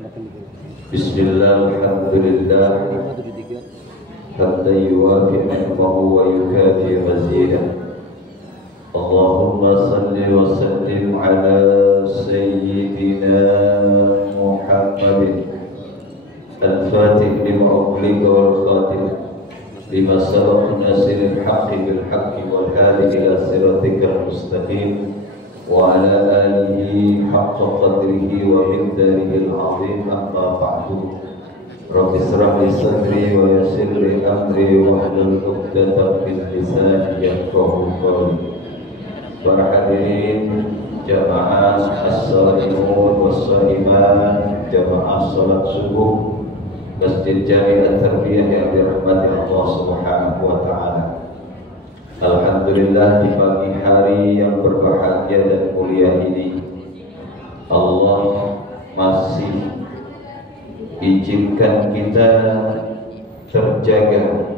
Bismillah, alhamdulillah, hatta yuwafi ni'mahu wa yukafi mazidah. Allahumma salli wa sallim ala sayyidina Muhammadin al-fatih lima ughliqa wal khatim lima sabaqa nasiril haqqi bil haqqi wal hadi ila siratikal mustaqim wa ala alihi haqqa qadrihi wa miqdarihil azim. Amma ba'du. Rabbi israh li sadri wa yassir li amri wahlul 'uqdatam min lisani yafqahu qawli. Para hadirin jamaah as-shalimun was-shalimat, jamaah salat subuh Masjid Jami' At-Tarbiyah yang dirahmati Allah Subhanahu wa taala. Alhamdulillah, di pagi hari yang berbahagia dan mulia ini Allah masih izinkan kita terjaga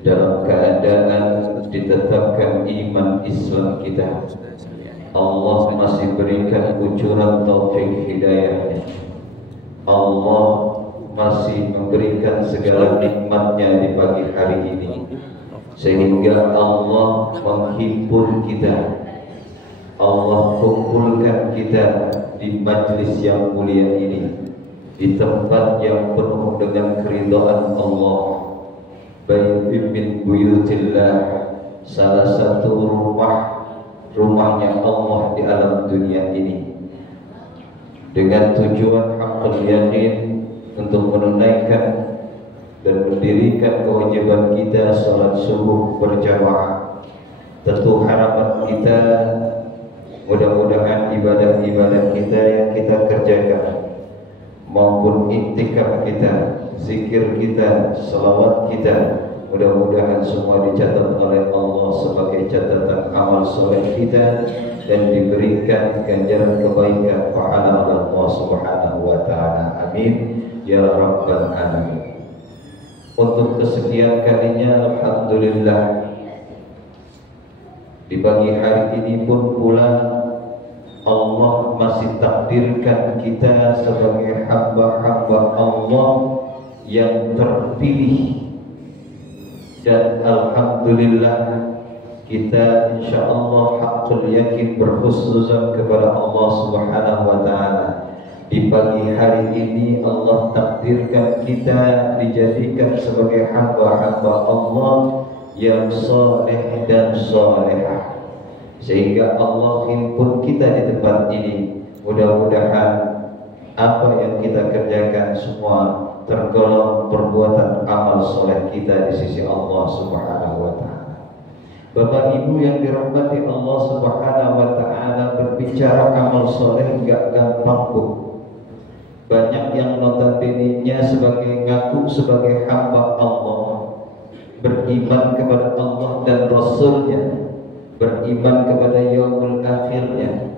dalam keadaan ditetapkan iman Islam kita. Allah masih berikan kucuran taufik hidayahnya. Allah masih memberikan segala nikmatnya di pagi hari ini, sehingga Allah menghimpun kita, Allah kumpulkan kita di majlis yang mulia ini, di tempat yang penuh dengan keridhaan Allah. Baik min buyutillah, salah satu rumahnya Allah di alam dunia ini, dengan tujuan haqqul yakin untuk menunaikan dan mendirikan kewajiban kita salat subuh berjamaah. Tentu harapan kita mudah-mudahan ibadah-ibadah kita yang kita kerjakan maupun iktikaf kita, zikir kita, salawat kita, mudah-mudahan semua dicatat oleh Allah sebagai catatan amal soleh kita dan diberikan ganjaran kebaikan pahala oleh Allah Subhanahu wa taala. Amin ya rabbal alamin. Untuk kesekian kalinya alhamdulillah, di pagi hari ini pun pula Allah masih takdirkan kita sebagai hamba-hamba Allah yang terpilih, dan alhamdulillah kita insyaallah haqqul yakin berkhusnuzan kepada Allah Subhanahu wa taala. Di pagi hari ini Allah takdirkan kita dijadikan sebagai hamba-hamba Allah yang saleh dan salehah, sehingga Allah himpun kita di tempat ini. Mudah-mudahan apa yang kita kerjakan semua tergolong perbuatan amal soleh kita di sisi Allah Subhanahu wa taala. Bapak Ibu yang dirahmati Allah Subhanahu wa taala, berbicara amal soleh enggak gampang, Bu. Banyak yang notabene-nya sebagai ngaku sebagai hamba Allah, beriman kepada Allah dan Rasulnya, beriman kepada yaumul akhirnya,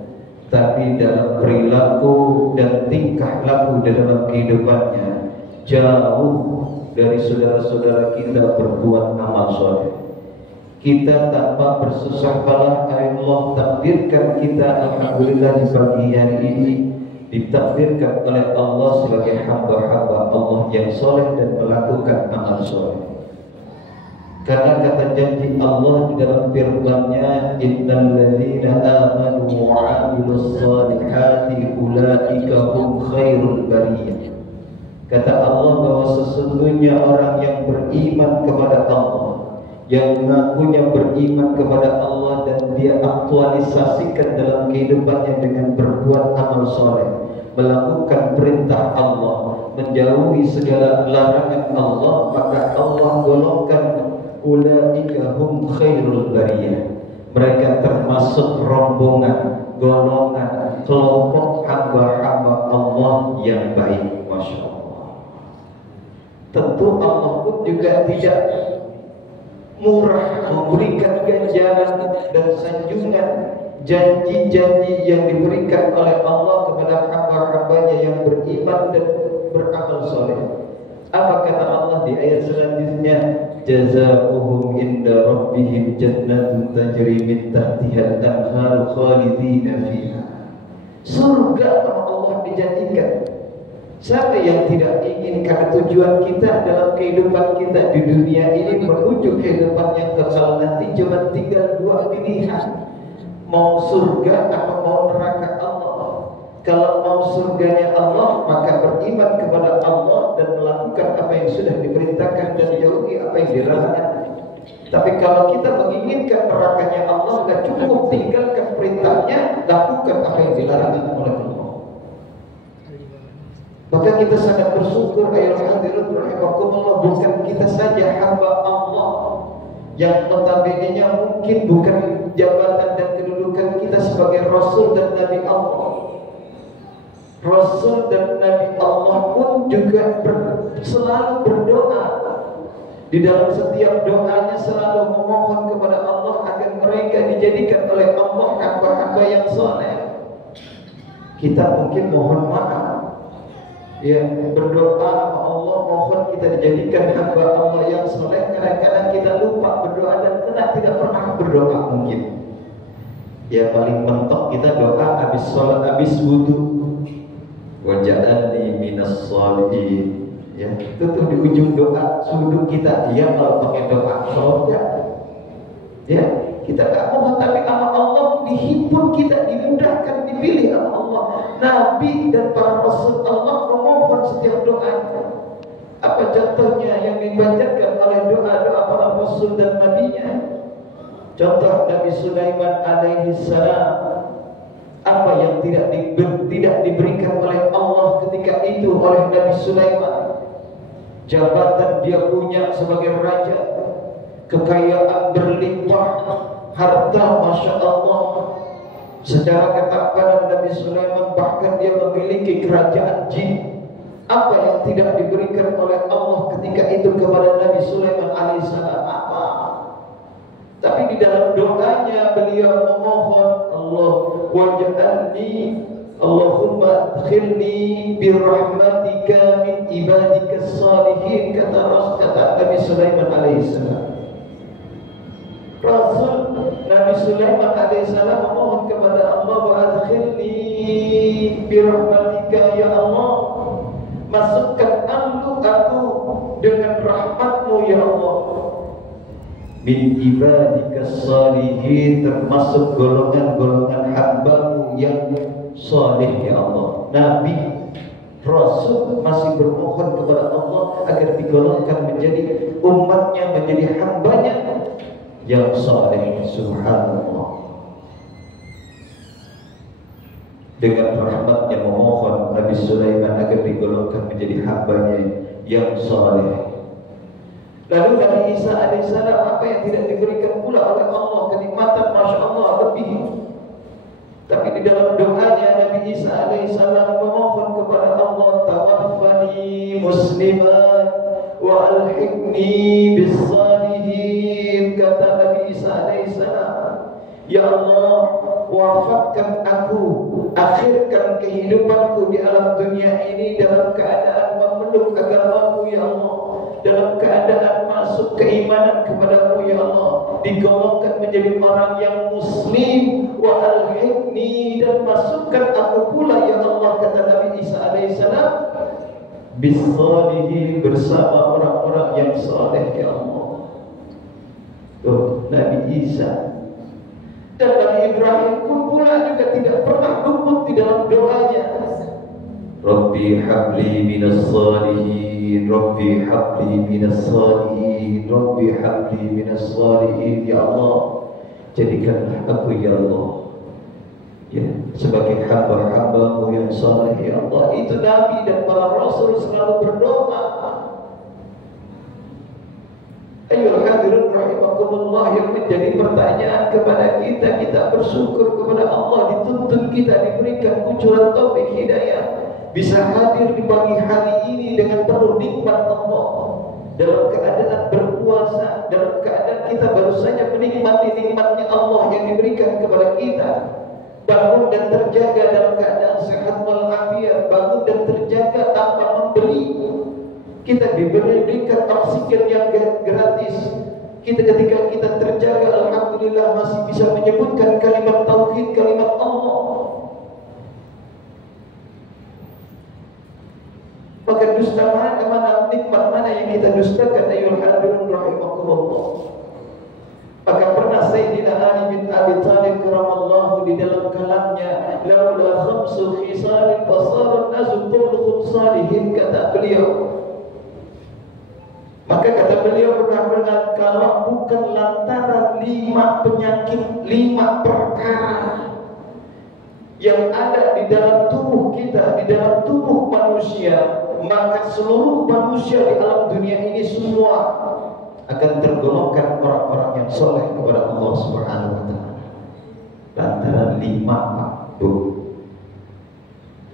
tapi dalam perilaku dan tingkah laku di dalam kehidupannya jauh dari saudara-saudara kita berbuat amal soleh. Kita tanpa bersusah payah Allah takdirkan kita, alhamdulillah di pagi hari ini ditakdirkan oleh Allah sebagai hamba-hamba Allah yang soleh dan melakukan amal soleh. Karena kata janji Allah di dalam firman-Nya, innal ladzina amanu wa 'amilus shalihati ulaika hum khairul bariyah. Kata Allah bahwa sesungguhnya orang yang beriman kepada Allah, yang mengakunya beriman kepada Allah dan dia aktualisasikan dalam kehidupannya dengan berbuat amal soleh, melakukan perintah Allah, menjauhi segala larangan Allah, maka Allah golongkan ulaika hum khairul bariyah. Mereka termasuk rombongan, golongan, kelompok hamba-hamba Allah yang baik. Masya Allah. Tentu Allah pun juga tidak murah memberikan ganjaran dan sanjungan, janji-janji yang diberikan oleh Allah kepada hamba-hambanya yang beriman dan beramal soleh. Apa kata Allah di ayat selanjutnya? Jazaohum inda rabbihim jannatun tajri min tahtiha al-anhar khalidina fiha. Surga Allah dijanjikan Siapa yang tidak ingin, karena tujuan kita dalam kehidupan kita di dunia ini menuju kehidupan yang kekal nanti cuma tinggal dua pilihan, mau surga atau mau neraka Allah. Kalau mau surganya Allah, maka beriman kepada Allah dan melakukan apa yang sudah diperintahkan dan jauhi apa yang dilarang. Tapi kalau kita menginginkan nerakanya Allah, tidak cukup tinggalkan perintahnya, lakukan apa yang dilarang oleh Allah. Maka kita sangat bersyukur ayol hadirin rahimakumullah, bukan kita saja hamba Allah yang notabene-nya mungkin bukan jabatan dan kedudukan kita sebagai Rasul dan Nabi Allah. Rasul dan Nabi Allah pun juga selalu berdoa. Di dalam setiap doanya selalu memohon kepada Allah agar mereka dijadikan oleh Allah hamba-hamba yang soleh. Kita mungkin mohon maaf, ya, berdoa sama Allah, mohon kita dijadikan hamba Allah yang soleh. Kadang-kadang kita lupa berdoa dan kita tidak pernah berdoa mungkin. Ya, paling mentok kita doa habis sholat, habis wudu. Waj'alni minas sholihin. Ya, itu tuh di ujung doa sudut kita. Dia kalau pakai doa, kalau enggak, ya kita tak mohon, tapi sama Allah dihimpun kita, dimudahkan, dipilih sama Allah. Nabi dan para Rasul Allah memohon setiap doanya. Apa contohnya yang dipanjatkan oleh doa-doa para Rasul dan Nabinya? Contoh Nabi Sulaiman alaihi salam. Apa yang tidak diberikan oleh Allah ketika itu oleh Nabi Sulaiman? Jabatan dia punya sebagai raja, kekayaan berlimpah, harta masya Allah. Secara ketakwaan Nabi Sulaiman bahkan dia memiliki kerajaan jin. Apa yang tidak diberikan oleh Allah ketika itu kepada Nabi Sulaiman alaihissalam? Apa? Tapi di dalam doanya beliau memohon Allah, waj'alni Allahumma adkhilni birahmatika min ibadika salihin, kata Nabi Sulaiman alaihissalam. Rasul Nabi Sulaiman alaihissalam memohon kepada Allah, wa adkhilni birahmatika, ya Allah, masukkan aku dengan rahmatmu ya Allah, min ibadika salihin, termasuk golongan-golongan hambamu yang salih ya Allah. Nabi, Rasul masih bermohon kepada Allah agar digolongkan menjadi umatnya, menjadi hambanya yang salih. Subhanallah. Dengan rahmatnya memohon Nabi Sulaiman agar digolongkan menjadi hambanya yang salih. Lalu Nabi Isa alaihissalam, apa yang tidak diberikan pula oleh Allah, kenikmatan masya Allah lebih. Tapi di dalam doanya Nabi Isa alaihissalam memohon kepada Allah, tawaffani musliman wa alhiqni bis salihin. Kata Nabi Isa alaihissalam, ya Allah, wafatkan aku, akhirkan kehidupanku di alam dunia ini dalam keadaan memeluk agamamu ya Allah, dalam keadaan masuk keimanan kepadamu ya Allah, digolongkan menjadi orang yang muslim, wa alhiqni, dan masukkan aku pula ya Allah, kata Nabi Isa alaihissalam, bisalihin, bersama orang-orang yang saleh ya Allah. Tuh Nabi Isa. Dan Nabi Ibrahim pun pula juga tidak pernah luput di dalam doanya, Rabbi habli minas salihin, Rabbi habli minas salihin, Rabbi habli minas salihin. Ya Allah, jadikanlah aku ya Allah, ya, sebagai hamba-hambamu yang saleh ya Allah. Itu Nabi dan para Rasul selalu berdoa. Ayo hadirin rahimakumullah, yang menjadi pertanyaan kepada kita, kita bersyukur kepada Allah, dituntun kita, diberikan kucuran taufik hidayah, bisa hadir di pagi hari ini dengan penuh nikmat Allah, dalam keadaan berpuasa, dalam keadaan kita baru saja menikmati nikmatnya Allah yang diberikan kepada kita, bangun dan terjaga dalam keadaan sehat walafiat, bangun dan terjaga tanpa membeli. Kita diberikan oksigen yang gratis. Ketika kita terjaga, alhamdulillah masih bisa menyebutkan kalimat tauhid, kalimat Allah. Maka dusta mana nikmat mana yang kita dustakan ayyuhal hadirun rahimakumullah. Maka pernah Sayyidina Ali bin Abi Thalib karamallahu di dalam kalamnya laula khamsu khisalin fasara nasu kulluhum salihin, kata beliau. Maka kata beliau benar-benar kalau bukan lantaran 5 penyakit, 5 perkara yang ada di dalam tubuh kita, di dalam tubuh manusia, maka seluruh manusia di alam dunia ini semua akan tergolongkan orang-orang yang soleh kepada Allah Subhanahu wa Ta'ala. Lantaran 5 makhluk.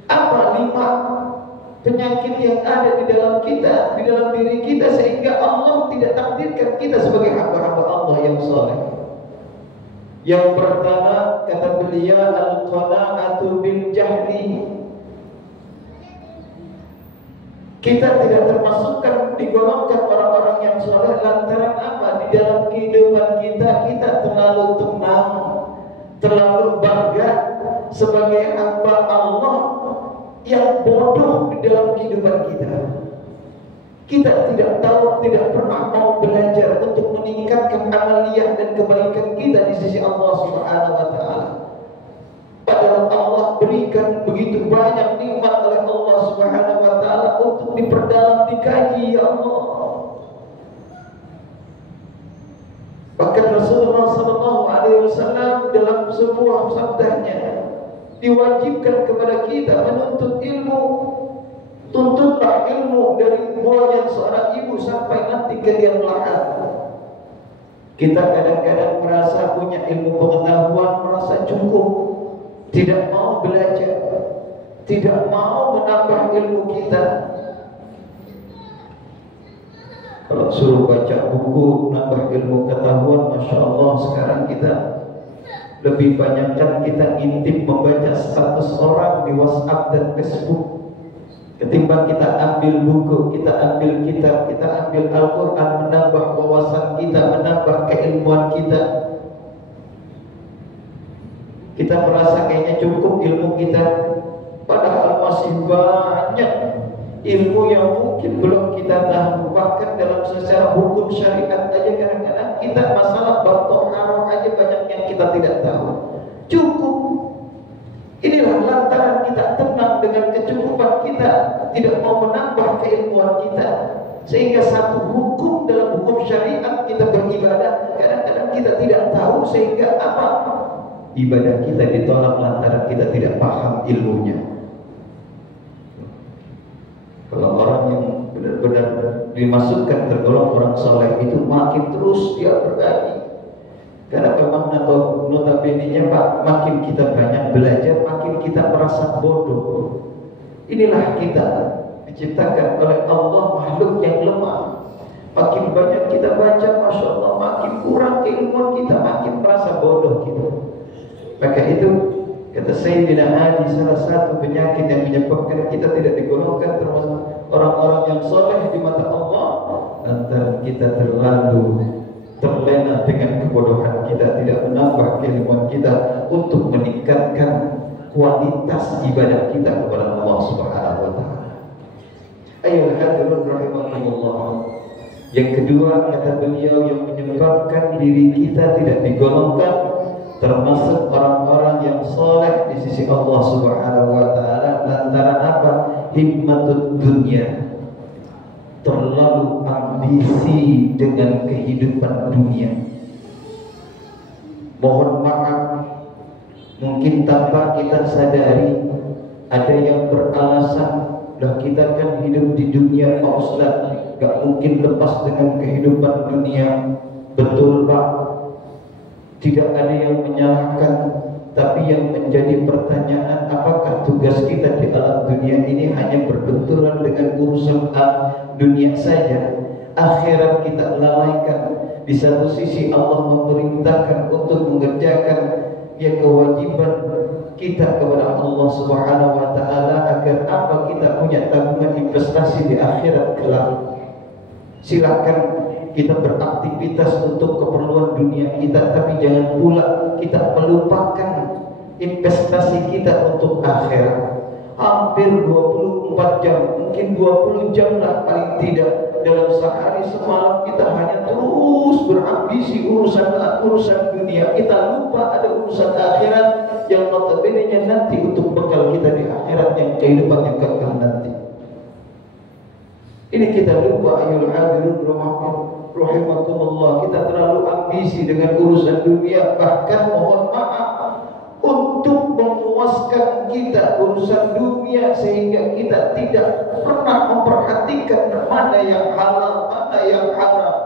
Apa 5 penyakit yang ada di dalam kita, di dalam diri kita, sehingga Allah tidak takdirkan kita sebagai hamba-hamba Allah yang soleh? Yang pertama kata beliau al-qana'atu bil jahli. Kita tidak termasukkan digolongkan orang-orang yang soleh lantaran apa? Di dalam kehidupan kita, kita terlalu tenang, terlalu bangga sebagai hamba Allah yang bodoh di dalam kehidupan kita. Kita tidak tahu, tidak pernah mau belajar untuk meningkatkan amaliyah dan kebaikan kita di sisi Allah Subhanahu wa Ta'ala. Padahal Allah berikan begitu banyak nikmat oleh Allah Subhanahu wa Ta'ala untuk diperdalam, dikaji, ya Allah. Bahkan Rasulullah sallallahu alaihi wasallam dalam sebuah sabdanya diwajibkan kepada kita menuntut ilmu. Tuntutlah ilmu dari mulai seorang ibu sampai nanti ke liang lahat. Kita kadang-kadang merasa punya ilmu pengetahuan, merasa cukup, tidak mau belajar, tidak mau menambah ilmu kita. Kalau suruh baca buku, nambah ilmu pengetahuan, Masya Allah, sekarang kita lebih banyakkan kita intip membaca status orang di WhatsApp dan Facebook ketimbang kita ambil buku, kita ambil kitab, kita ambil Al-Quran, menambah wawasan kita, menambah keilmuan kita. Kita merasa kayaknya cukup ilmu kita, padahal masih banyak ilmu yang mungkin belum kita tahu. Bahkan dalam secara hukum syariat aja kadang-kadang kita masalah bab toharoh aja banyak yang kita tidak tahu. Cukup. Inilah lantaran kita tenang dengan kecukupan kita, tidak mau menambah keilmuan kita, sehingga satu hukum dalam hukum syariat kita beribadah kadang-kadang kita tidak tahu, sehingga apa? Ibadah kita ditolak lantaran kita tidak paham ilmunya. Kalau orang yang benar-benar dimasukkan tergolong orang soleh itu makin terus dia berbagi. Karena memang notabene-nya Pak, makin kita banyak belajar, makin kita merasa bodoh. Inilah kita diciptakan oleh Allah makhluk yang lemah. Makin banyak kita baca, Masya Allah, makin kurang keilmuan kita, makin merasa bodoh kita. Maka itu kata Sayyidina Ali, salah satu penyakit yang menyebabkan kita tidak digolongkan termasuk orang-orang yang soleh di mata Allah, lantaran kita terlalu terlena dengan kebodohan kita, tidak menambah keilmuan kita untuk meningkatkan kualitas ibadah kita kepada Allah Subhanahu wa Ta'ala. Ayyuhal hadirun rahimakumullah. Yang kedua kata beliau yang menyebabkan diri kita tidak digolongkan termasuk orang-orang yang soleh di sisi Allah Subhanahu wa Ta'ala lantaran apa? Hikmatud dunya, terlalu ambisi dengan kehidupan dunia. Mohon maaf, mungkin tanpa kita sadari ada yang beralasan, dah kita kan hidup di dunia Pak Ustaz, gak mungkin lepas dengan kehidupan dunia. Betul Pak, tidak ada yang menyalahkan, tapi yang menjadi pertanyaan, apakah tugas kita di alam dunia ini hanya berbenturan dengan urusan dunia saja? Akhirat kita lalaikan. Di satu sisi Allah memerintahkan untuk mengerjakan kewajiban kita kepada Allah Subhanahu wa Ta'ala agar apa? Kita punya tabungan investasi di akhirat kelak. Silakan kita beraktivitas untuk keperluan dunia kita, tapi jangan pula kita melupakan investasi kita untuk akhirat. hampir 24 jam, mungkin 20 jam lah paling tidak. Dalam sehari semalam kita hanya terus berambisi urusan dunia. Kita lupa ada urusan akhirat yang notabene-nya nanti untuk bekal kita di akhirat yang kehidupan yang kekal nanti. Ini kita lupa, ayul hadirun rahimakumullah. Kita terlalu ambisi dengan urusan dunia, bahkan mohon maaf untuk memuaskan kita urusan dunia sehingga kita tidak pernah memperhatikan mana yang halal, mana yang haram,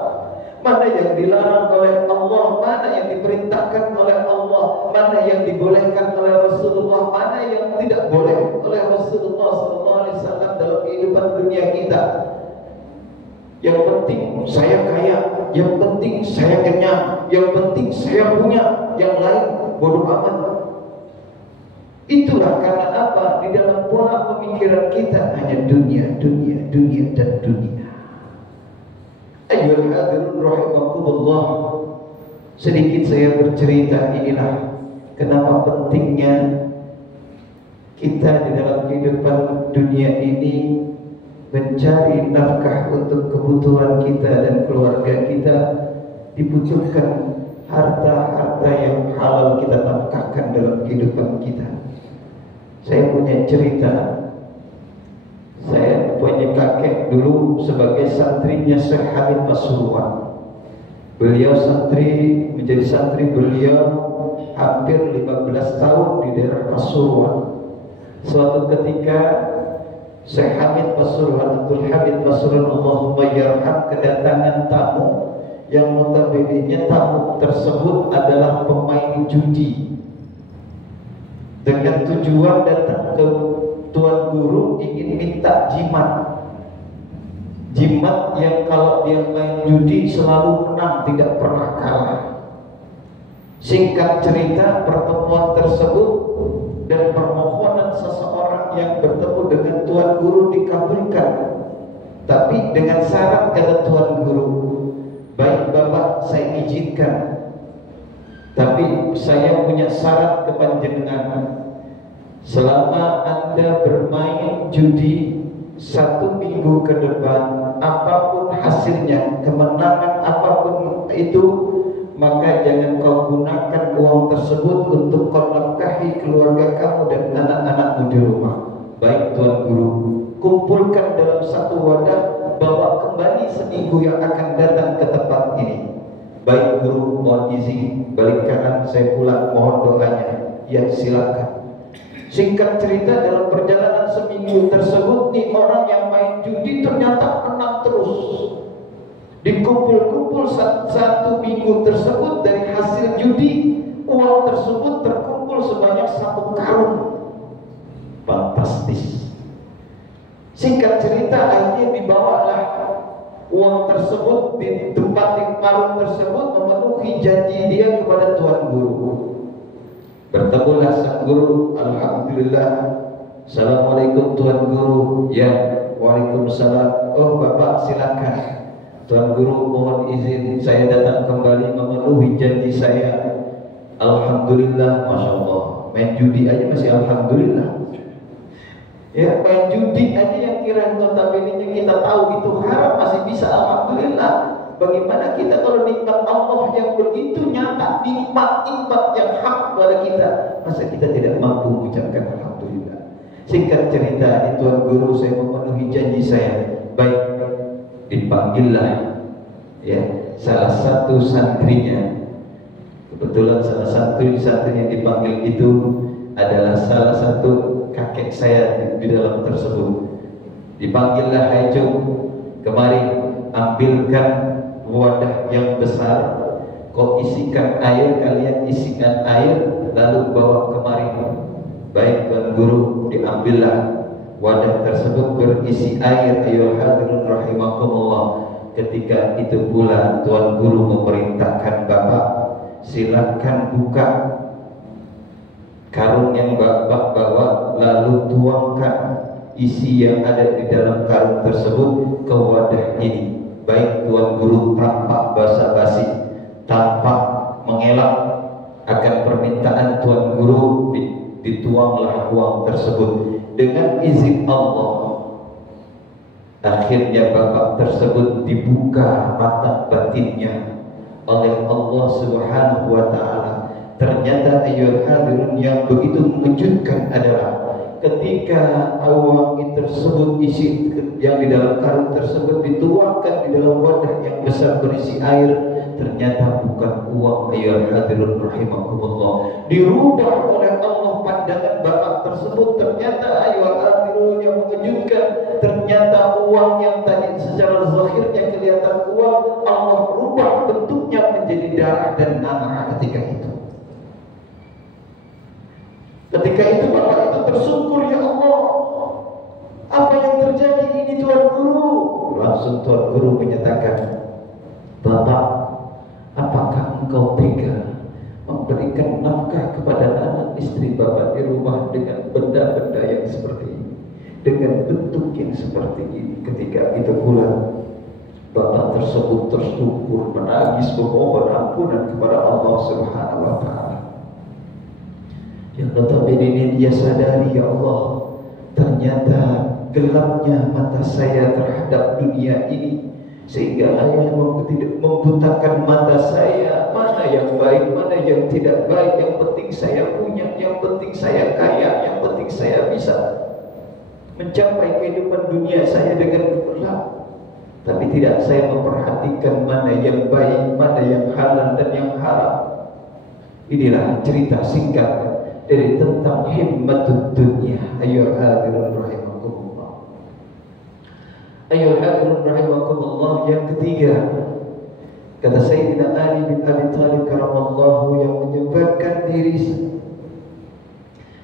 mana yang dilarang oleh Allah, mana yang diperintahkan oleh Allah, mana yang dibolehkan oleh Rasulullah, mana yang tidak boleh oleh Rasulullah SAW dalam kehidupan dunia kita. Yang penting saya kaya, yang penting saya kenyang, yang penting saya punya, yang lain bodoh amat. Itulah karena apa? Di dalam pola pemikiran kita hanya dunia, dunia, dunia, dan dunia. Ayyuhal hadirun rahimakumullah. Sedikit saya bercerita, inilah kenapa pentingnya kita di dalam kehidupan dunia ini mencari nafkah untuk kebutuhan kita dan keluarga kita. Dibutuhkan harta-harta yang halal kita nafkahkan dalam kehidupan kita. Saya punya cerita. Saya punya kakek dulu sebagai santrinya Syekh Hamid Pasuruan. Beliau menjadi santri beliau hampir 15 tahun di daerah Pasuruan. Suatu ketika Syekh Hamid Pasuruan, Abdul Hamid Pasuruan, Allahumma yarham, kedatangan tamu yang notabene tamu tersebut adalah pemain judi. Dengan tujuan datang ke Tuan Guru ingin minta jimat. Jimat yang kalau dia main judi selalu menang, tidak pernah kalah. Singkat cerita, pertemuan tersebut dan permohonan seseorang yang bertemu dengan Tuan Guru dikabulkan. Tapi dengan syarat, kata Tuan Guru, baik Bapak, saya izinkan, tapi saya punya syarat kepanjenengan. Selama Anda bermain judi 1 minggu ke depan, apapun hasilnya, kemenangan apapun itu, maka jangan kau gunakan uang tersebut untuk kau nafkahi keluarga kamu dan anak-anakmu di rumah. Baik Tuan Guru, kumpulkan dalam satu wadah, bawa kembali seminggu yang akan datang ke tempat ini. Baik Guru, mohon izin balik kanan saya pulang, mohon doanya. Ya silakan. Singkat cerita, dalam perjalanan seminggu tersebut nih, orang yang main judi ternyata menang terus. Dikumpul-kumpul 1 minggu tersebut, dari hasil judi uang tersebut terkumpul sebanyak 1 karung. Fantastis. Singkat cerita, akhirnya dibawalah uang tersebut di tempat karung tersebut, memenuhi janji dia kepada Tuan Guru. Bertemulah sang guru, alhamdulillah. Assalamualaikum Tuan Guru. Ya, waalaikumsalam. Oh Bapak silakan. Tuan Guru, mohon izin saya datang kembali memenuhi janji saya. Alhamdulillah, masya Allah. Main judi aja masih alhamdulillah. Ya, main judi aja yang kira notabene-nya kita tahu itu haram masih bisa alhamdulillah. Bagaimana kita kalau nikmat Allah yang begitu nyata, nikmat-nikmat yang hak kepada kita, masa kita tidak mampu mengucapkan alhamdulillah? Singkat cerita, Tuan Guru, saya memenuhi janji saya. Baik, dipanggillah ya salah satu santrinya. Kebetulan salah satu santri yang dipanggil itu adalah salah satu kakek saya di dalam tersebut. Dipanggillah, hai Cung, kemari, ambilkan wadah yang besar, kau isikan air, kalian isikan air, lalu bawa kemari. Baik Tuan Guru, diambillah wadah tersebut berisi air. Ayyuhal hadirun rahimakumullah. Ketika itu pula Tuan Guru memerintahkan, Bapak silakan buka karung yang Bapak bawa, lalu tuangkan isi yang ada di dalam karung tersebut ke wadah ini. Baik Tuan Guru, tanpa basa-basi, tanpa mengelak akan permintaan Tuan Guru, dituanglah uang tersebut dengan izin Allah, akhirnya bapak tersebut dibuka mata batinnya oleh Allah Subhanahu wa Ta'ala. Ternyata ayyuhal hadirun, yang begitu mengejutkan adalah ketika uang tersebut, isi yang di dalam karung tersebut dituangkan di dalam wadah yang besar berisi air, ternyata bukan uang. Ayyuhal hadirun rahimakumullah, dirubah oleh Allah pandangan bapak tersebut. Ternyata ayyuhal hadirun, yang mengejutkan, ternyata uang yang tadi secara zahirnya kelihatan uang, Allah rubah bentuknya menjadi darah dan nanah ketika itu. Ketika itu bapak itu tersungkur, ya Allah, apa yang terjadi ini Tuan Guru? Langsung Tuan Guru menyatakan, Bapak, apakah engkau tega memberikan nafkah kepada anak istri Bapak di rumah dengan benda-benda yang seperti ini, dengan bentuk yang seperti ini? Ketika itu pula bapak tersebut tersungkur menangis memohon ampunan kepada Allah Subhanahu wa Ta'ala. Yang notabene ini dia sadari, ya Allah, ternyata gelapnya mata saya terhadap dunia ini, sehingga hanya tidak membutakan mata saya, mana yang baik, mana yang tidak baik. Yang penting saya punya, yang penting saya kaya, yang penting saya bisa mencapai kehidupan dunia saya dengan gelap. Tapi tidak saya memperhatikan mana yang baik, mana yang halal dan yang haram. Inilah cerita singkat dari tentang himmatud dunia. Ayyuhal hadirun rahimakumullah. Ayyuhal hadirun rahimakumullah. Yang ketiga, kata Sayyidina Ali bin Abi Thalib karamallahu, yang menyebabkan diri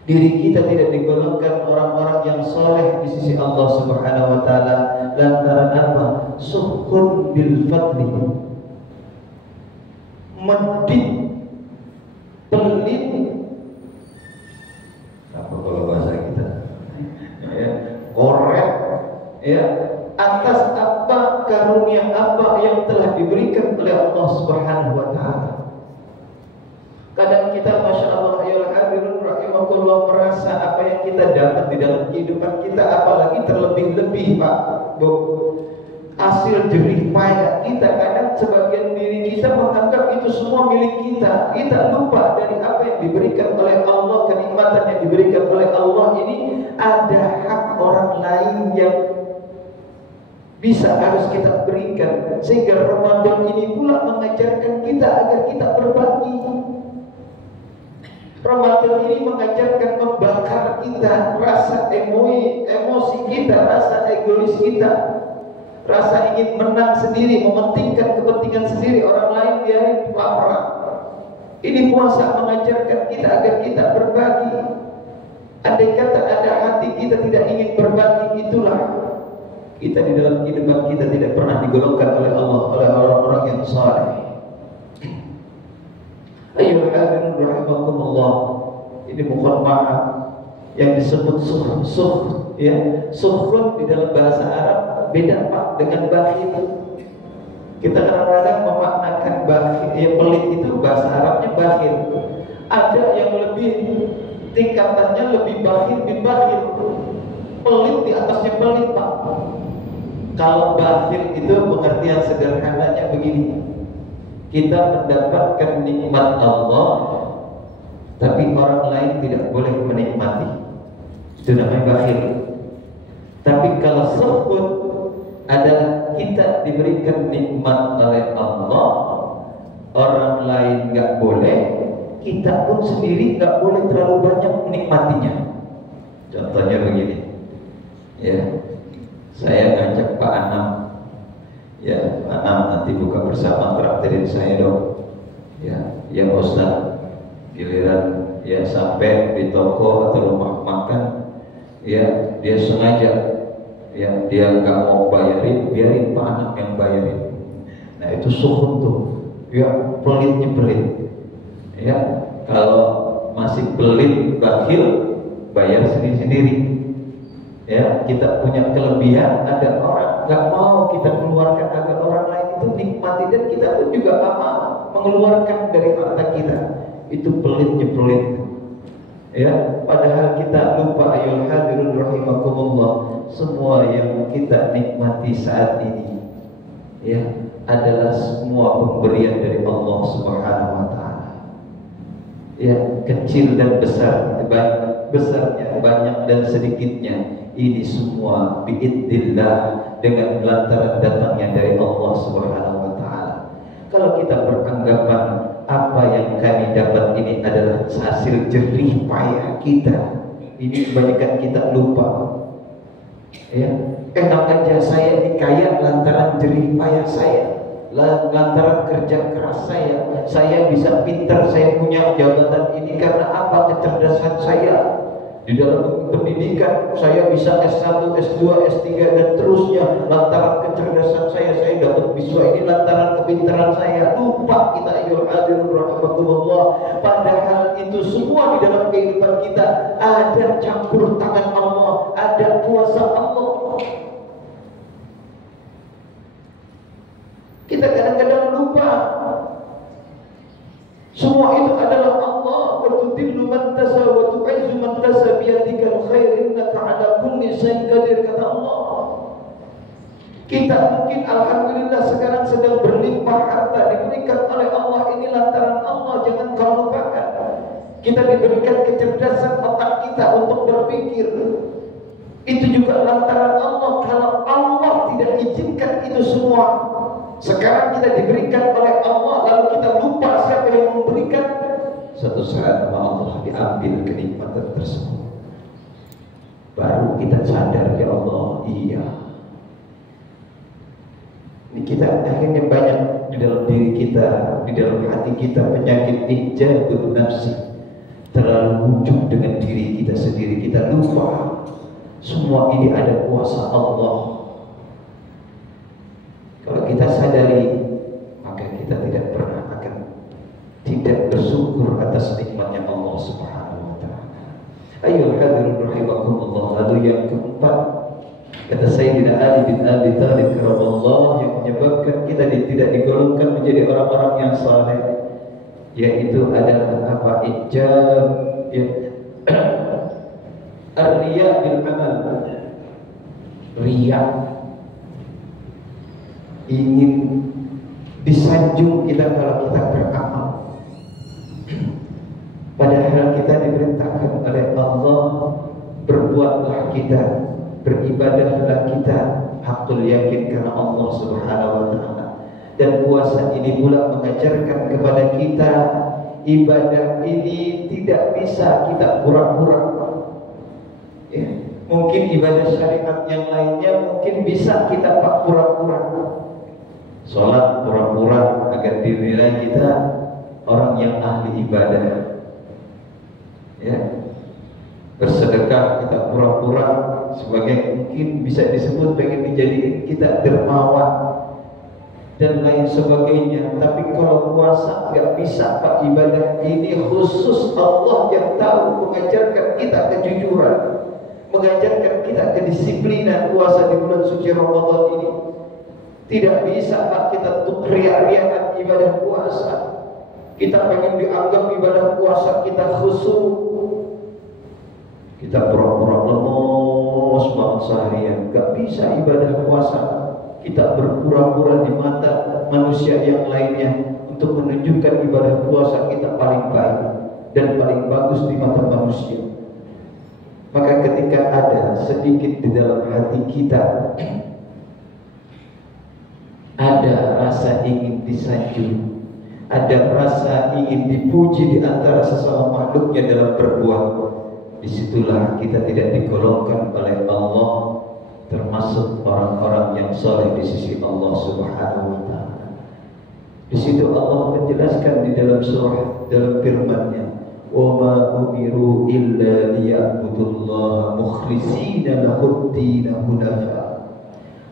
kita tidak digolongkan orang-orang yang soleh di sisi Allah Subhanahu wa Ta'ala lantaran apa? Sukhun bil fadli, medit, pelit, apa kalau bahasa kita, ya, korek, ya, atas apa karunia apa yang telah diberikan oleh Allah Subhanahu wa Ta'ala. Kadang kita, masya Allah, ya hadirun rahimakumullah, merasa apa yang kita dapat di dalam kehidupan kita, apalagi terlebih-lebih Pak Bu, hasil jerih payah kita, kadang sebagian diri kita menganggap itu semua milik kita. Kita lupa dari apa yang diberikan oleh Allah, kenikmatan yang diberikan oleh Allah ini ada hak orang lain yang bisa harus kita berikan. Sehingga Ramadan ini pula mengajarkan kita agar kita berbagi. Ramadan ini mengajarkan membakar kita, rasa emosi kita, rasa egois kita, rasa ingin menang sendiri, mementingkan kepentingan sendiri, orang lain biarin kelaparan. Ini puasa mengajarkan kita agar kita berbagi. Andai kata ada hati kita tidak ingin berbagi, itulah kita di dalam kehidupan kita tidak pernah digolongkan oleh Allah, oleh orang-orang yang saleh. Ayyuhal hadirun rahimakumullah. Ini mohon maaf yang disebut sukhun di dalam bahasa Arab beda Pak dengan bakhil. Kita kadang-kadang memaknakan bakhil, ya pelit itu bahasa Arabnya bakhil. Ada yang lebih tingkatannya lebih bakhil bin bakhil. Pelit di atasnya pelit Pak. Kalau bakhil itu pengertian sederhananya begini. Kita mendapatkan nikmat Allah, tapi orang lain tidak boleh menikmati. Itu namanya bakhil. Tapi kalau sukhun adalah kita diberikan nikmat oleh Allah, orang lain nggak boleh, kita pun sendiri nggak boleh terlalu banyak menikmatinya. Contohnya begini, ya, saya ngajak Pak Anam, ya, Pak Anam nanti buka bersama, traktirin saya dong. Ya Ustaz, giliran ya sampai di toko atau rumah makan, ya dia sengaja, ya dia nggak mau bayarin, biarin Pak Anam yang bayarin. Nah itu sukhun tuh, ya pelitnya pelit. Ya kalau masih pelit bakhil, bayar sendiri-sendiri. Ya kita punya kelebihan, ada orang nggak mau kita keluarkan agar orang lain itu nikmati, dan kita pun juga nggak mau mengeluarkan dari harta kita. Itu pelitnya pelit. Ya, padahal kita lupa ayol hadirun rahimakumullah, semua yang kita nikmati saat ini ya adalah semua pemberian dari Allah Subhanahu wa taala. Ya, kecil dan besar, besarnya, banyak dan sedikitnya, ini semua biidznillah, dengan lantaran datangnya dari Allah Subhanahu wa taala. Kalau kita beranggapan apa yang kami dapat ini adalah hasil jerih payah kita, ini kebanyakan kita lupa. Ya, enak aja saya dikaya lantaran jerih payah saya, lantaran kerja keras saya bisa pintar, saya punya jabatan ini karena apa? Kecerdasan saya di dalam pendidikan, saya bisa S1, S2, S3 dan terusnya lantaran kecerdasan saya dapat biswa ini lantaran kepintaran saya. Lupa kita ayyuhal hadirun rahimakumullah, padahal itu semua di dalam kehidupan kita ada campur tangan Allah, ada kuasa Allah. Kita kadang-kadang lupa semua itu adalah Allah. Wa tudillu man tasha wa tu'izzu man tasha bi yadikal khair innaka 'ala kulli syai'in qadir, kata Allah. Kita mungkin alhamdulillah sekarang sedang berlimpah harta diberikan oleh Allah, ini lantaran Allah, jangan kau lupakan. Kita diberikan kecerdasan otak kita untuk berpikir, itu juga lantaran Allah. Kalau Allah tidak izinkan itu semua, sekarang kita diberikan oleh Allah, lalu kita lupa siapa yang memberikan, suatu saat sama Allah diambil kenikmatan tersebut, baru kita sadar, ya Allah, iya. Ini kita akhirnya banyak di dalam diri kita, di dalam hati kita penyakit ijabun nafsi, terlalu ujub dengan diri kita sendiri. Kita lupa semua ini ada kuasa Allah. Kalau kita sadari, maka kita tidak pernah akan tidak bersyukur atas nikmatnya Allah Subhanahu wa taala. Ayyuhal hadirun rahimakumullah. Lalu yang keempat, kata Sayyidina Ali bin Abi Thalib karamallahu, yang menyebabkan kita tidak digolongkan menjadi orang-orang yang saleh, yaitu adalah apa? Ijab ar-riya bil amal. Riya, ingin disanjung kita kalau kita beramal, padahal kita diperintahkan oleh Allah, berbuatlah kita, beribadahlah kita, hakul yakin karena Allah Subhanahu wa taala. Dan puasa ini pula mengajarkan kepada kita, ibadah ini tidak bisa kita pura-pura. Ya, mungkin ibadah syariat yang lainnya mungkin bisa kita pura-pura. Sholat pura-pura agar dinilai kita orang yang ahli ibadah. Ya, bersedekah kita pura-pura sebagai mungkin bisa disebut pengen menjadi kita dermawan dan lain sebagainya. Tapi kalau puasa nggak bisa, Pak. Ibadah ini khusus Allah yang tahu, mengajarkan kita kejujuran, mengajarkan kita kedisiplinan. Puasa di bulan suci Ramadan ini tidak bisa, Pak, kita untuk riak-riakan ibadah puasa. Kita pengen dianggap ibadah puasa kita khusyuk, kita pura-pura lemos banget seharian. Gak bisa ibadah puasa. Kita berpura-pura di mata manusia yang lainnya untuk menunjukkan ibadah puasa kita paling baik dan paling bagus di mata manusia. Maka ketika ada sedikit di dalam hati kita ada rasa ingin disanjung, ada rasa ingin dipuji di antara sesama makhluknya dalam berbuat, disitulah kita tidak digolongkan oleh Allah termasuk orang-orang yang soleh di sisi Allah Subhanahu wa taala. Di situ Allah menjelaskan di dalam surah, dalam firman-Nya, "Wa ma umiru illa liya'budullaha mukhlishina lahud-din hunafa."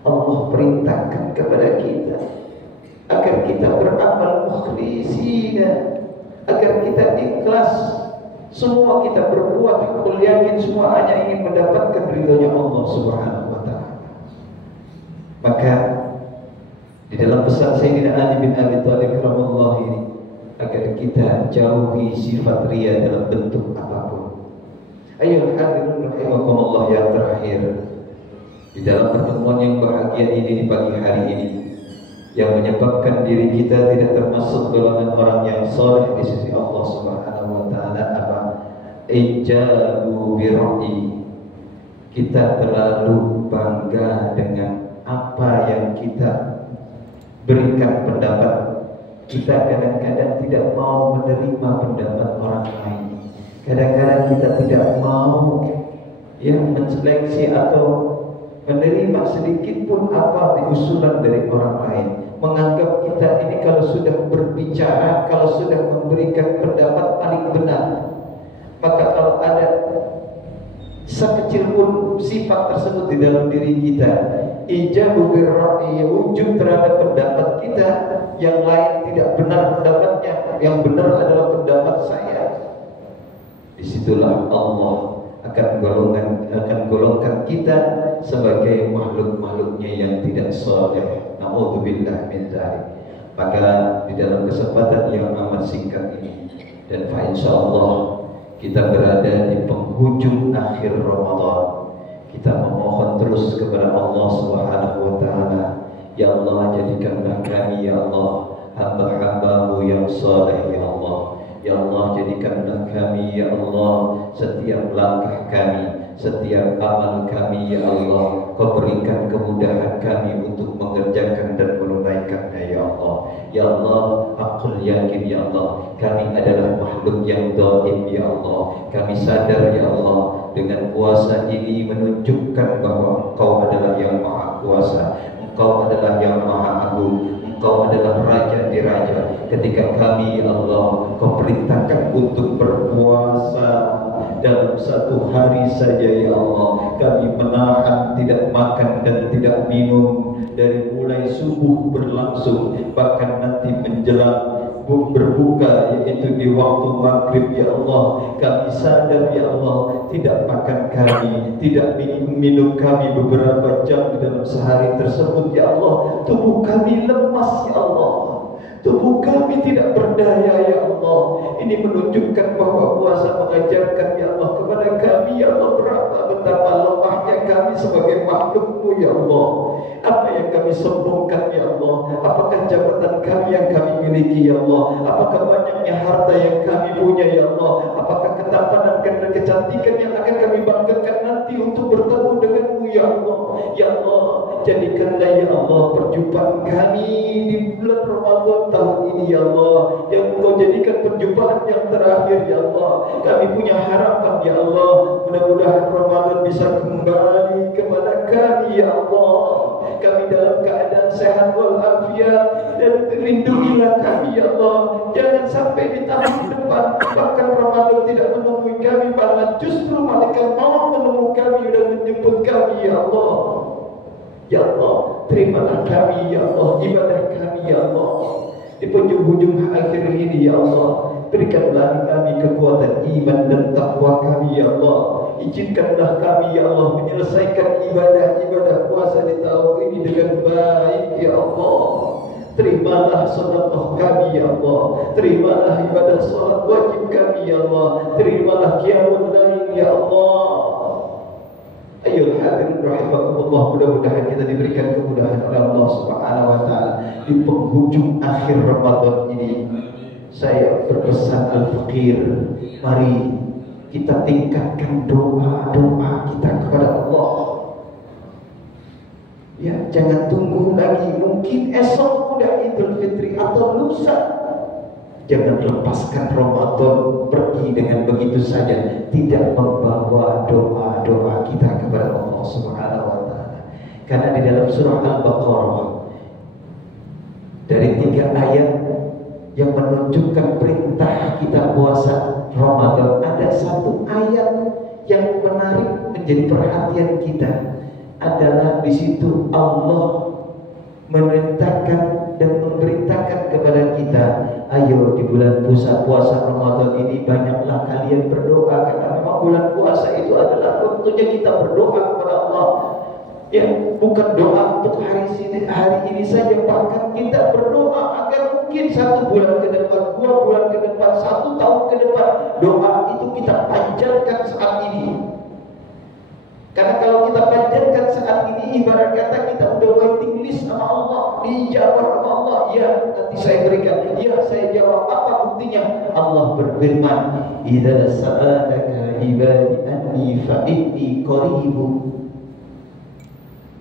Allah perintahkan kepada kita agar kita beramal mukhlishina, agar kita ikhlas. Semua kita berbuat, aku yakin semua hanya ingin mendapatkan ridhonya Allah Subhanahu wa taala. Maka di dalam pesan Sayyidina Ali bin Abi Thalib radhiyallahu ini, agar kita jauhi sifat riya dalam bentuk apapun. Ayo hadirin rahimakumullah, yang terakhir di dalam pertemuan yang bahagia ini di pagi hari ini, yang menyebabkan diri kita tidak termasuk golongan orang yang soleh di sisi Allah Subhanahu wa taala apa? Ijabu birra'i. Kita terlalu bangga dengan apa yang kita berikan pendapat. Kita kadang-kadang tidak mau menerima pendapat orang lain. Kadang-kadang kita tidak mau menseleksi atau menerima sedikit pun apa usulan dari orang lain. Menganggap kita ini kalau sudah berbicara, kalau sudah memberikan pendapat paling benar, maka kalau ada sekecil pun sifat tersebut di dalam diri kita, ijabu birra'i, ujub terhadap pendapat kita, yang lain tidak benar pendapatnya, yang benar adalah pendapat saya. Disitulah Allah akan golongkan kita sebagai makhluk-makhluknya yang tidak saleh. Na'udzubillah min dzalik. Maka di dalam kesempatan yang amat singkat ini, dan insyaallah kita berada di penghujung akhir Ramadan, kita memohon terus kepada Allah Subhanahu wa taala, ya Allah, jadikanlah kami ya Allah hamba-hamba-Mu yang saleh ya Allah. Ya Allah, jadikanlah kami ya Allah setiap langkah kami, setiap amal kami ya Allah, Kau berikan kemudahan kami untuk mengerjakan dan menunaikannya ya Allah. Ya Allah, aku yakin ya Allah, kami adalah makhluk yang dhaif ya Allah. Kami sadar ya Allah, dengan puasa ini menunjukkan bahwa Engkau adalah yang maha kuasa, Engkau adalah yang maha agung, Engkau adalah Raja di Raja. Ketika kami ya Allah, Kau perintahkan untuk berpuasa dalam satu hari saja ya Allah, kami menahan tidak makan dan tidak minum dari mulai subuh berlangsung, bahkan nanti menjelang berbuka, yaitu di waktu maghrib ya Allah. Kami sadar ya Allah, tidak makan kami, tidak minum kami beberapa jam di dalam sehari tersebut ya Allah. Tubuh kami lemas ya Allah, tubuh kami tidak berdaya ya Allah. Ini menunjukkan bahwa puasa mengajarkan ya Allah kepada kami ya Allah betapa lemahnya kami sebagai makhluk-Mu ya Allah. Apa yang kami sombongkan ya Allah? Apakah jabatan kami yang kami miliki ya Allah? Apakah banyaknya harta yang kami punya ya Allah? Apakah ketampanan dan kecantikan yang akan kami banggakan nanti untuk bertemu denganmu ya Allah? Ya Allah, jadikanlah ya Allah perjumpaan kami di bulan Ramadan tahun ini ya Allah, yang Kau jadikan perjumpaan yang terakhir ya Allah. Kami punya harapan ya Allah, mudah-mudahan Ramadan bisa kembali kepada kami ya Allah. Kami dalam keadaan sehat walafiat, dan lindungilah kami ya Allah. Jangan sampai di tahun depan bahkan Ramadan tidak menemui kami, malah justru malaikat maut menemui kami dan menjemput kami ya Allah. Ya Allah, terimalah kami ya Allah, ibadah kami ya Allah. Di penghujung akhir ini ya Allah, berikanlah kami kekuatan iman dan takwa kami ya Allah. Izinkanlah kami ya Allah menyelesaikan ibadah-ibadah puasa di tahun ini dengan baik ya Allah. Terimalah sedekah kami ya Allah, terimalah ibadah salat wajib kami ya Allah, terimalah qiyamul lail ya Allah. Ayo hadirin rahimakumullah, mudah-mudahan kita diberikan kemudahan oleh Allah Subhanahu wa taala di penghujung akhir Ramadan ini. Saya berpesan al-fakir, mari kita tingkatkan doa-doa kita kepada Allah. Ya, jangan tunggu lagi, mungkin esok udah Idul Fitri atau lusa. Jangan lepaskan Ramadan pergi dengan begitu saja, tidak membawa doa-doa kita kepada Allah Subhanahu wa taala. Karena di dalam surah Al-Baqarah, dari 3 ayat yang menunjukkan perintah kita puasa Ramadan, ada 1 ayat yang menarik menjadi perhatian kita. Adalah di situ Allah memerintahkan dan memberitakan kepada kita, ayo di bulan puasa Ramadan ini banyaklah kalian berdoa, karena memang bulan puasa itu adalah waktunya kita berdoa kepada Allah. Ya, bukan doa untuk hari ini saja, bahkan kita berdoa agar mungkin 1 bulan ke depan, 2 bulan ke depan, 1 tahun ke depan, doa itu kita panjatkan saat ini. Karena kalau kita panjatkan saat ini, ibarat kata kita udah waiting list sama Allah, dijawab sama Allah. Ya, nanti saya berikan. Ya, saya jawab. Apa buktinya? Allah berfirman, "Idza sa'alaka ibadi anni fa inni qaribun."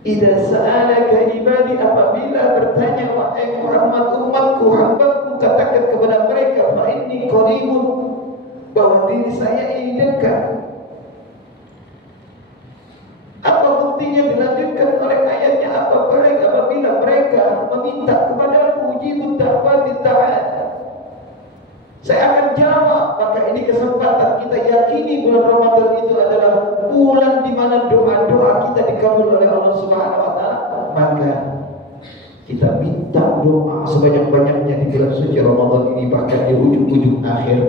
Idza sa'alaka ibadi, apabila bertanya wahai Muhammad, umatku, hambaku, katakan kepada mereka, fa inni qaribun, bahwa diri saya ini dekat. Apa buktinya? Dilanjutkan oleh ayatnya, apabila mereka meminta kepadaku, ujibud da'wati ta'ala, saya akan jawab. Maka ini kesempatan kita yakini bulan Ramadan itu adalah bulan di mana doa-doa kita dikabul oleh Allah Subhanahu wa taala. Maka kita minta doa sebanyak-banyaknya di bulan suci Ramadan ini, bahkan di ujung-ujung akhir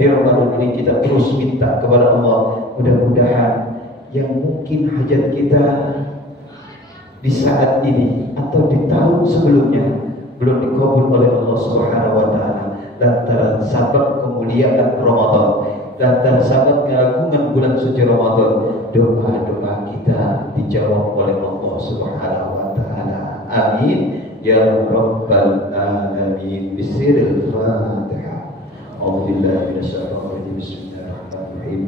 di Ramadan ini kita terus minta kepada Allah. Mudah-mudahan yang mungkin hajat kita di saat ini atau di tahun sebelumnya belum dikabul oleh Allah Subhanahu wa taala, lantaran sabab kemuliaan Ramadan, lantaran sabab keagungan bulan suci Ramadan, doa-doa kita dijawab oleh Allah Subhanahu wa taala. Amin ya rabbal alamin. Bismillahirrahmanirrahim. A'udzu billahi minasyaitonir rajim. Bismillahirrahmanirrahim.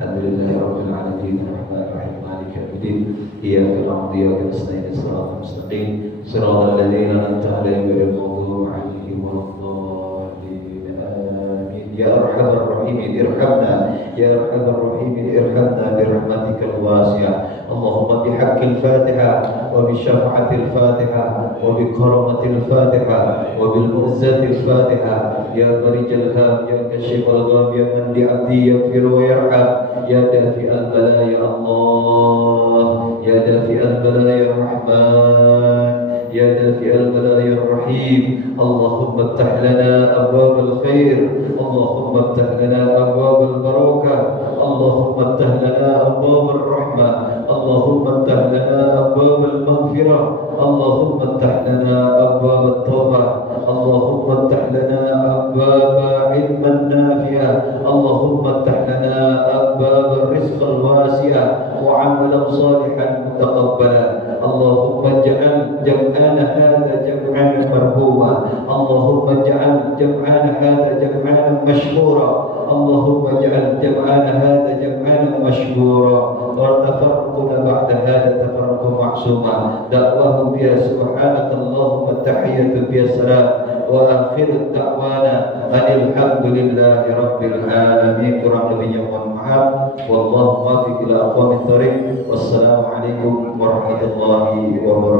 Alhamdulillahi rabbil alamin, arrahmanirrahim, maliki yaumiddin, iyyaka na'budu wa iyyaka nasta'in, shiratal mustaqim, shiratal ladzina an'amta 'alaihim ghairil maghdubi 'alaihim waladdallin. Amin. Ya arhamar rahimin irhamna, ya arhamar rahimin irhamna birahmatikal wasi'ah. Allahumma bihaqqil Fatihah wa bi syafa'atil Fatihah wa bi karamatil Fatihah wa bil mu'izzatil Fatihah, ya farijal ham, ya kashifal gham, ya man li 'abdi yaghfir wa yarham, ya dafi'al bala ya Allah, ya dafi'al bala ya Rahman, ya dafi'al bala ya Rahim. Allahumma iftah lana abwabal khair, Allahumma iftah lana abwabal barakah, Allahumma iftah lana abwabal rahmah, Allahumma iftah lana abwabal maghfirah, Allahumma iftah lana abwabal tawbah, Allahumma iftah lana abwabal ilman nafi'ah, Allahumma iftah lana abwabal rizqal wasi'ah wa 'amalan salihan mutaqabbala. Allahumma ij'al jam'ana hadha jam'an marhuma, Allahumma ij'al jam'ana hadha jam'an mashkura, Allahumma ij'al jam'ana hadha jam'an mashkura wa tafarraquna ba'da hadha tafarruqan ma'suma. Da'wahum biya subhanaka Allahumma, tahiyyatu biya salam, wa akhiru da'wana alhamdulillahi rabbil alamin. Kurang lebihnya mohon maaf. Wallahu muwaffiq ila aqwamit thoriq. Wassalamualaikum warahmatullahi wabarakatuh.